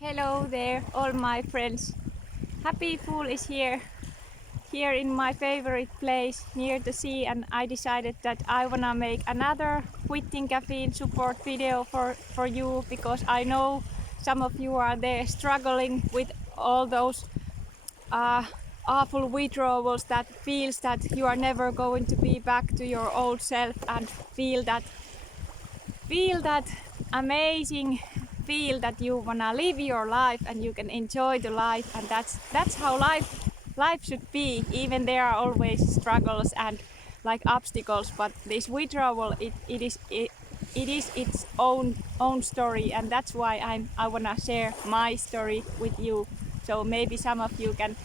Hello there, all my friends. Happy Fool is here in my favorite place near the sea, and I decided that I wanna make another quitting caffeine support video for you, because I know some of you are there struggling with all those uh, awful withdrawals, that feels that you are never going to be back to your old self, and feel that amazing feel that you wanna live your life and you can enjoy the life, and that's how life should be. Even there are always struggles and like obstacles, but this withdrawal, it is its own story, and that's why I wanna share my story with you. So maybe some of you can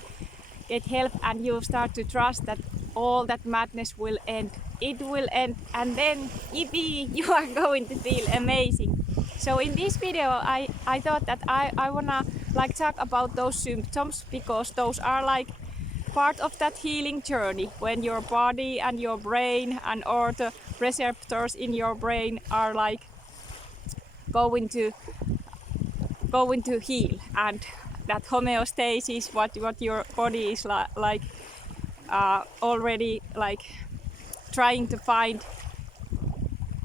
get help and you start to trust that all that madness will end. It will end, and then yippee, you are going to feel amazing. So in this video I thought that I wanna like talk about those symptoms, because those are like part of that healing journey, when your body and your brain and all the receptors in your brain are like going to heal, and that homeostasis, what your body is like already like trying to find,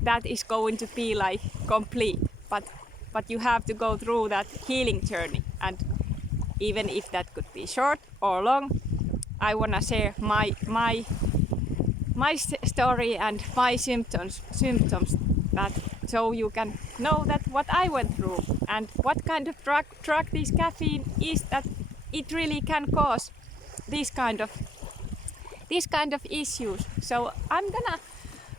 that is going to be like complete, but you have to go through that healing journey, and even if that could be short or long, I want to share my story and my symptoms that, so you can know that what I went through and what kind of drug this caffeine is, that it really can cause this kind of issues. So I'm gonna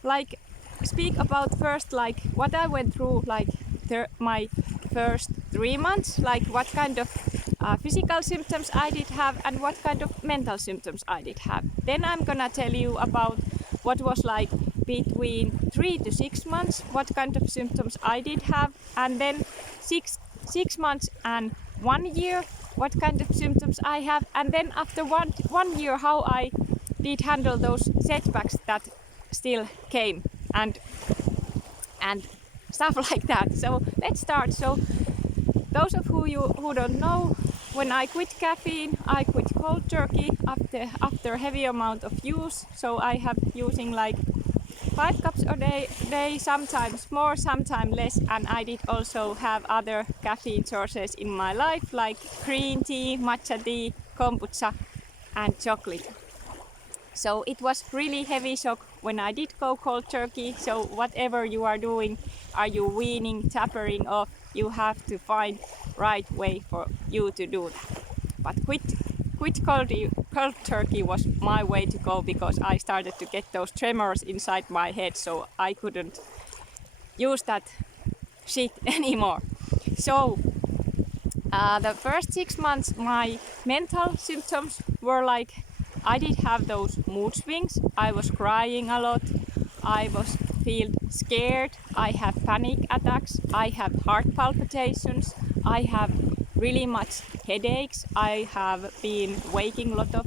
like speak about first like what I went through, like my first 3 months, like what kind of physical symptoms I did have and what kind of mental symptoms I did have. Then I'm gonna tell you about what was like between 3 to 6 months, what kind of symptoms I did have, and then six months and 1 year, what kind of symptoms I have, and then after one year how I did handle those setbacks that still came, and stuff like that. So let's start. So those of you who don't know, when I quit caffeine, I quit cold turkey after heavy amount of use. So I have using like 5 cups a day, sometimes more, sometimes less, and I did also have other caffeine sources in my life, like green tea, matcha tea, kombucha, and chocolate. So it was really heavy shock when I did go cold turkey. So whatever you are doing, are you weaning, tapering off, you have to find right way for you to do that. But quit cold turkey was my way to go, because I started to get those tremors inside my head, so I couldn't use that shit anymore. So the first 6 months my mental symptoms were like, I did have those mood swings, I was crying a lot, I was feel scared, I have panic attacks, I have heart palpitations, I have really much headaches, I have been waking a lot of,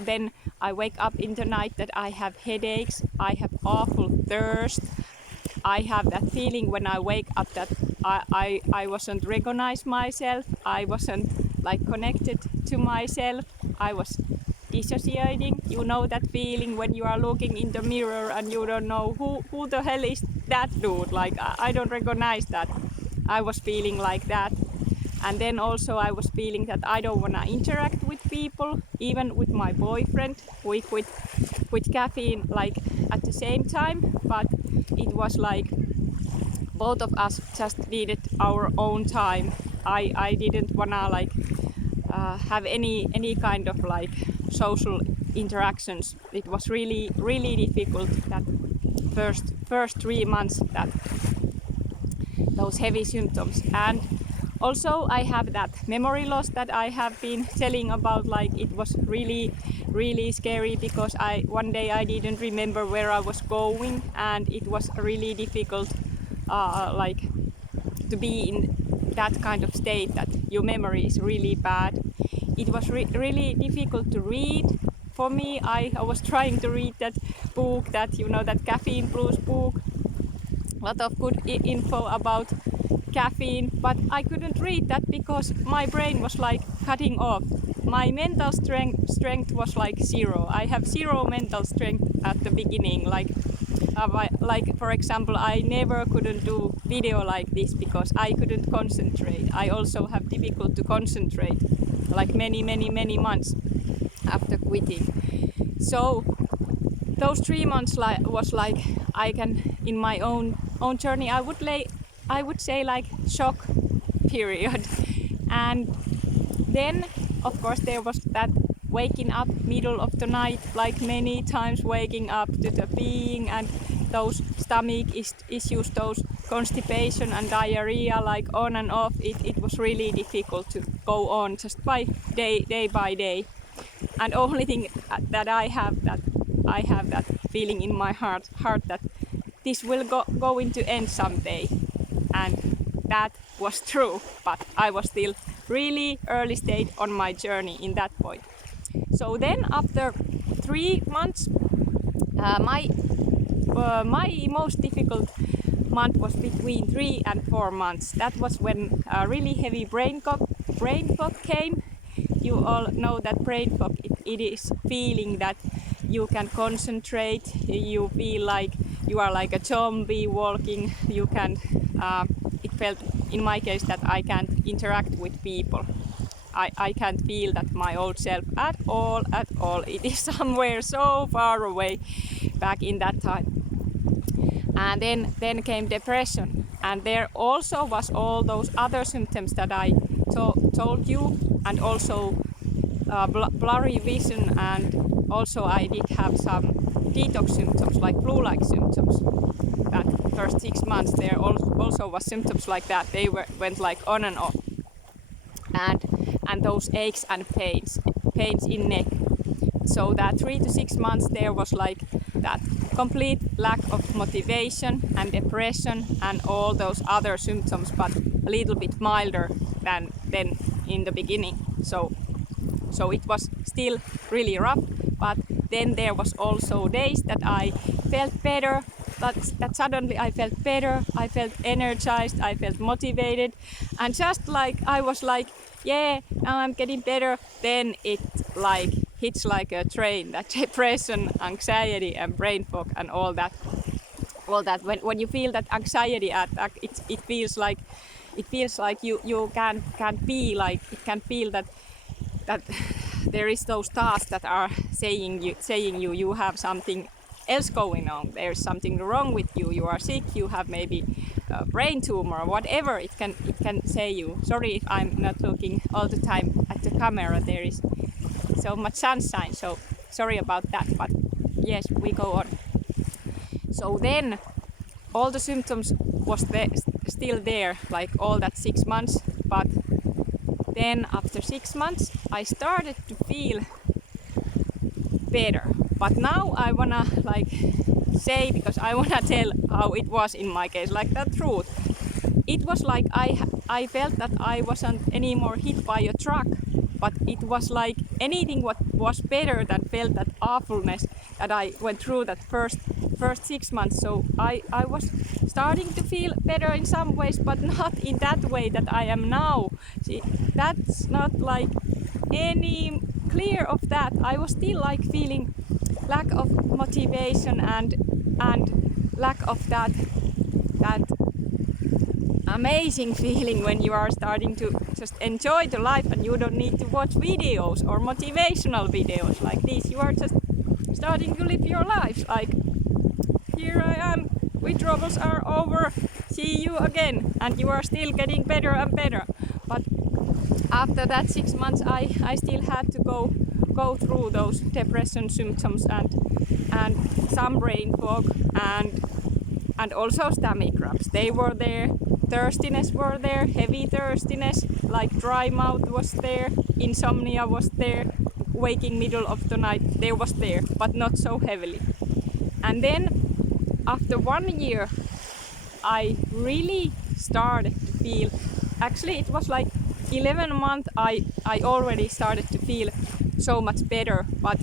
then I wake up in the night that I have headaches, I have awful thirst, I have that feeling when I wake up that I wasn't recognize myself, I wasn't like connected to myself, I was dissociating. You know that feeling when you are looking in the mirror and you don't know who the hell is that dude, like I don't recognize that. I was feeling like that. And then also I was feeling that I don't want to interact with people, even with my boyfriend. We quit caffeine like at the same time, but it was like both of us just needed our own time. I didn't wanna like have any kind of like social interactions. It was really difficult that first 3 months, that those heavy symptoms. And also I have that memory loss that I have been telling about, like it was really scary, because one day I didn't remember where I was going, and it was really difficult like to be in that kind of state that your memory is really bad. It was really difficult to read for me. I was trying to read that book, that that Caffeine Blues book, a lot of good info about caffeine, but I couldn't read that because my brain was like cutting off. My mental strength was like zero. I have zero mental strength at the beginning. Like for example, I never couldn't do video like this because I couldn't concentrate. I also have difficult to concentrate, like many months after quitting. So those 3 months was like I can in my own journey. I would say like shock period, and then of course there was that waking up middle of the night, like many times waking up to the peeing and those stomach issues, those constipation and diarrhea, like on and off. It was really difficult to go on just by day by day. And only thing that I have that feeling in my heart that this will go into end someday, and that was true. But I was still really early stage on my journey in that point. So then after 3 months, my most difficult month was between 3 and 4 months. That was when a really heavy brain fog came. You all know that brain fog, it is feeling that you can concentrate, you feel like you are like a zombie walking, you can, it felt in my case that I can't interact with people. I can't feel that my old self at all. It is somewhere so far away back in that time. And then came depression, and there also was all those other symptoms that I told you, and also blurry vision, and also I did have some detox symptoms, like flu-like symptoms. That first 6 months there also was symptoms like that. They went like on and off, and those aches and pains in neck. So that 3 to 6 months there was like that complete lack of motivation and depression and all those other symptoms, but a little bit milder than in the beginning. So it was still really rough, but then there was also days that I felt better, that suddenly I felt better, I felt energized, I felt motivated, and just like I was like, yeah, now I'm getting better. Then it like hits like a train, that depression, anxiety and brain fog and all that. When you feel that anxiety attack, it feels like you can be like, it can feel that there is those thoughts that are saying you have something else going on. There's something wrong with you. You are sick. You have maybe a brain tumor or whatever. It can say you. Sorry if I'm not looking all the time at the camera. There is so much sunshine. So sorry about that. But yes, we go on. So then all the symptoms was still there, like all that 6 months. But then after 6 months, I started to feel better. But now I wanna like say, because I wanna tell how it was in my case, like the truth. It was like I felt that I wasn't anymore hit by a truck, but it was like anything what was better than felt that awfulness that I went through that first 6 months. So I was starting to feel better in some ways, but not in that way that I am now. See, that's not like any clear of that. I was still like feeling lack of motivation and lack of that amazing feeling when you are starting to just enjoy the life and you don't need to watch videos or motivational videos like this. You are just starting to live your life. Like, here I am, withdrawals are over, see you again, and you are still getting better and better. But after that 6 months I still had to go through those depression symptoms and some brain fog and also stomach cramps. They were there, thirstiness were there, heavy thirstiness, like dry mouth was there, insomnia was there, waking middle of the night, there was there, but not so heavily. And then after 1 year I really started to feel, actually it was like 11 months I already started to feel so much better, but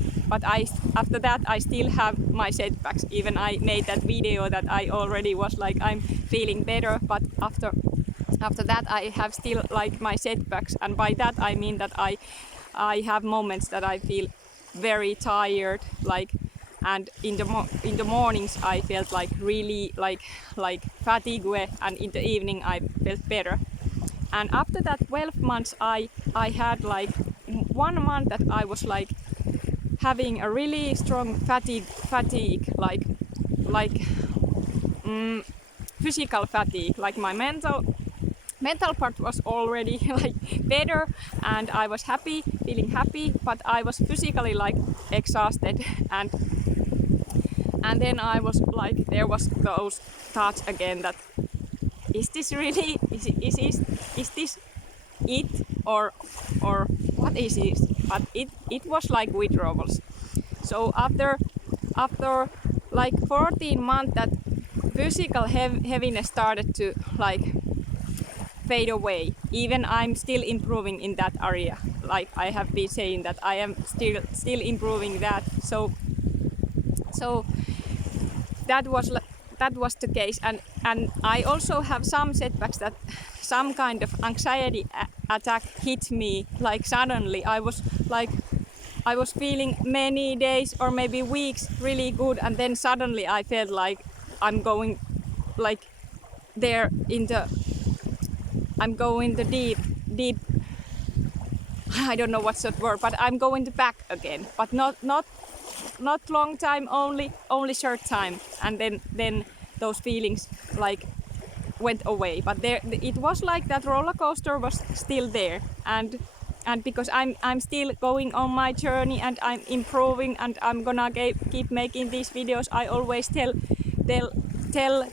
after that I still have my setbacks. Even I made that video that I already was like I'm feeling better, but after after that I have still like my setbacks, and by that I mean that I have moments that I feel very tired, like, and in the mornings I felt like really like fatigue, and in the evening I felt better. And after that 12 months I had like 1 month that I was like having a really strong fatigue like physical fatigue, like my mental part was already like better, and I was feeling happy, but I was physically like exhausted, and then I was like, there was those thoughts again that is this really is this it or what is it? But it was like withdrawals. So after like 14 months, that physical heaviness started to like fade away. Even I'm still improving in that area. Like I have been saying that I am still improving that. So that was the case, and I also have some setbacks, that some kind of anxiety attack hit me like suddenly. I was feeling many days or maybe weeks really good, and then suddenly I felt like I'm going like there in the deep I don't know what's that word, but I'm going back again, but not long time, only short time, and then those feelings like went away. But there it was like that roller coaster was still there, and because I'm still going on my journey and I'm improving, and I'm gonna keep making these videos. I always tell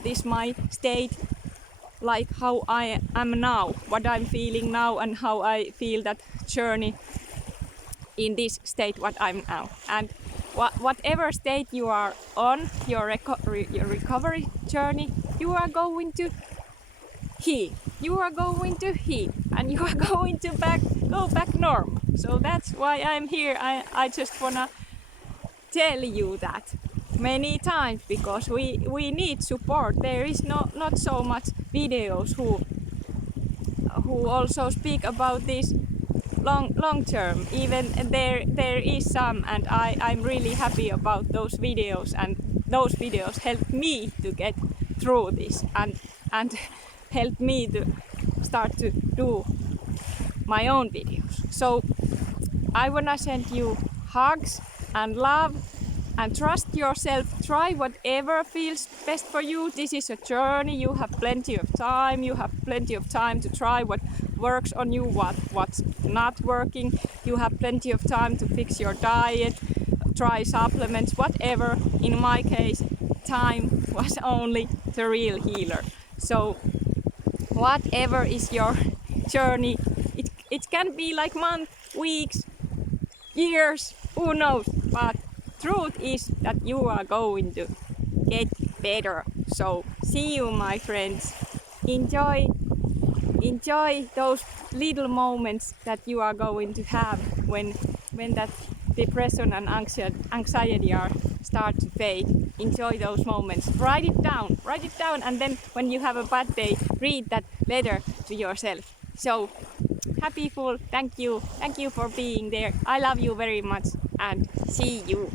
this my state, like how I am now, what I'm feeling now, and how I feel that journey in this state what I'm now. And whatever state you are on your recovery journey, you are going to heal. You are going to heal, and you are going to go back normal. So that's why I'm here. I just wanna tell you that many times, because we need support. There is not so much videos who also speak about this long term. Even there is some, and I'm really happy about those videos, and those videos helped me to get through this, and helped me to start to do my own videos. So I wanna send you hugs and love, and trust yourself. Try whatever feels best for you. This is a journey. You have plenty of time. You have plenty of time to try what works on you, what's not working. You have plenty of time to fix your diet, try supplements, whatever. In my case, time was only the real healer. So whatever is your journey, it can be like months, weeks, years, who knows, but truth is that you are going to get better. So see you, my friends. Enjoy those little moments that you are going to have when that depression and anxiety are start to fade. Enjoy those moments. Write it down, and then when you have a bad day, read that letter to yourself. So happy full, thank you for being there. I love you very much, and see you.